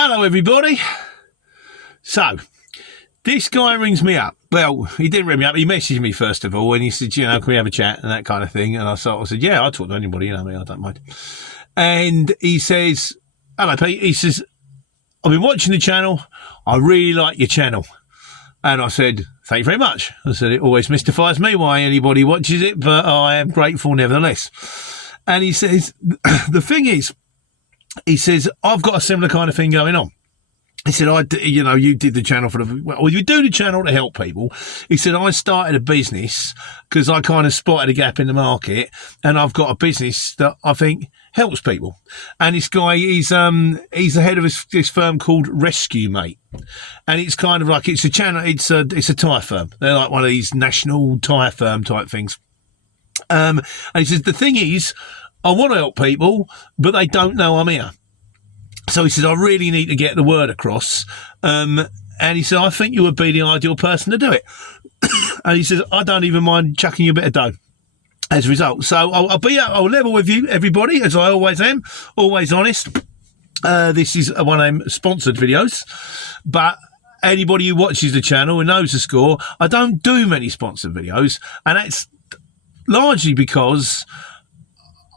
Hello, everybody. So, this guy rings me up. Well, he didn't ring me up. He messaged me first of all, and he said, can we have a chat and that kind of thing. And I said, yeah, I'll talk to anybody. I don't mind. And he says, hello, Pete. He says, I've been watching the channel. I really like your channel. And I said, thank you very much. I said, it always mystifies me why anybody watches it, but I am grateful nevertheless. And he says, the thing is, he says, I've got a similar kind of thing going on. He said, you did the channel you do the channel to help people. He said, I started a business because I kind of spotted a gap in the market, and I've got a business that I think helps people. And this guy, he's the head of this firm called Rescue Mate. And it's kind of like, it's a channel, it's a tyre firm. They're like one of these national tyre firm type things. And he says, the thing is, I want to help people, but they don't know I'm here. So he says, I really need to get the word across. And he said, I think you would be the ideal person to do it. And he says, I don't even mind chucking you a bit of dough as a result. So I'll level with you, everybody, as I always am, always honest. This is one of them sponsored videos. But anybody who watches the channel and knows the score, I don't do many sponsored videos. And that's largely because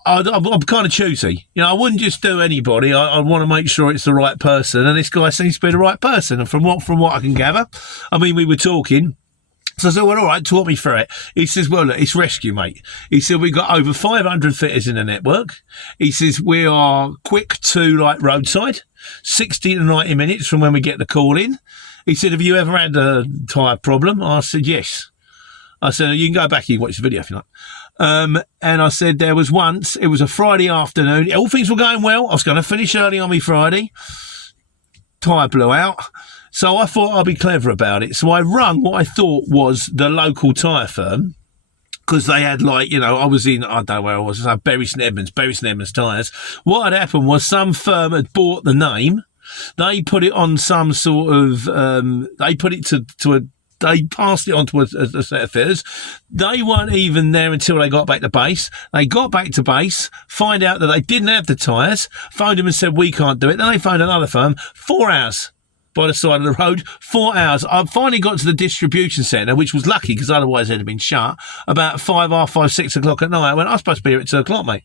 I'm kind of choosy. I wouldn't just do anybody. I want to make sure it's the right person, and this guy seems to be the right person. And from what I can gather, we were talking. So I said, well, all right, talk me through it. He says, well, look, it's Rescue Mate. He said, we've got over 500 fitters in the network. He says, we are quick to roadside, 60 to 90 minutes from when we get the call in. He said, have you ever had a tyre problem? I said, yes. I said, you can go back and watch the video if you like. And I said, there was once, it was a Friday afternoon. All things were going well. I was going to finish early on my Friday. Tyre blew out. So I thought I'd be clever about it. So I rung what I thought was the local tyre firm, because they had I was in, I don't know where I was, Bury St Edmunds Tyres. What had happened was some firm had bought the name. They put it on some sort of, they passed it on to a set of fitters. They weren't even there until they got back to base. They got back to base, find out that they didn't have the tyres, phoned them and said, we can't do it. Then they phoned another firm, 4 hours by the side of the road, 4 hours. I finally got to the distribution centre, which was lucky because otherwise it'd have been shut, about 5, 6 o'clock at night. I went, I'm supposed to be here at 2 o'clock, mate.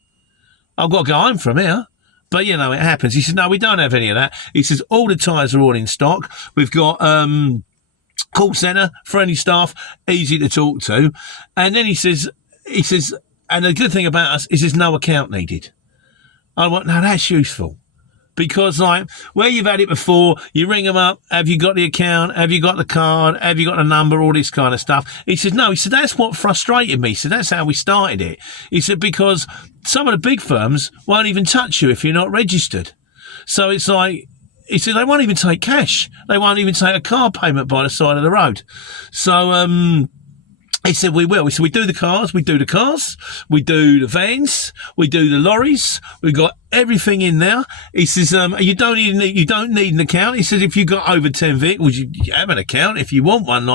I've got to go home from here. But, it happens. He says, no, we don't have any of that. He says, all the tyres are all in stock. We've got call centre, friendly staff, easy to talk to. And then he says, and the good thing about us is there's no account needed. I went, no, that's useful. Because, where you've had it before, you ring them up, have you got the account, have you got the card, have you got the number, all this kind of stuff. He said, no, that's what frustrated me. He said, that's how we started it. He said, because some of the big firms won't even touch you if you're not registered. So it's he said, they won't even take cash. They won't even take a car payment by the side of the road. So, he said, we will. He said, we do the cars, we do the vans, we do the lorries. We've got everything in there. He says, you don't need an account. He says, if you've got over 10 vehicles, you have an account if you want one,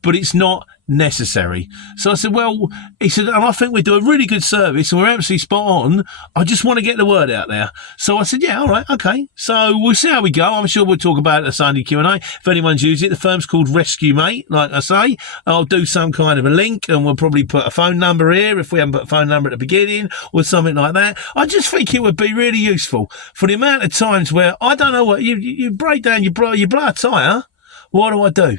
but it's not necessary. So I said, well, he said, and I think we do a really good service and we're absolutely spot on. I just want to get the word out there. So I said, yeah, all right, okay. So we'll see how we go. I'm sure we'll talk about it at the Sunday Q&A. If anyone's used it, the firm's called Rescue Mate, like I say. I'll do some kind of a link and we'll probably put a phone number here if we haven't put a phone number at the beginning or something like that. I just think it would be really useful for the amount of times where I don't know what you break down, you blow a tyre. What do I do?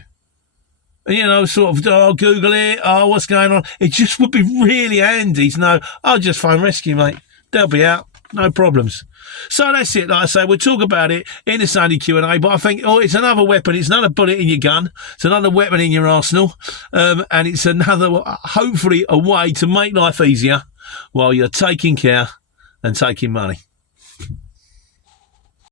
Sort of, I'll Google it. Oh, what's going on? It just would be really handy to know. I'll just phone Rescue Mate. They'll be out. No problems. So that's it. Like I say, we'll talk about it in the Sunday Q&A, but I think, it's another weapon. It's another bullet in your gun. It's another weapon in your arsenal. And it's another, hopefully, a way to make life easier while you're taking care and taking money.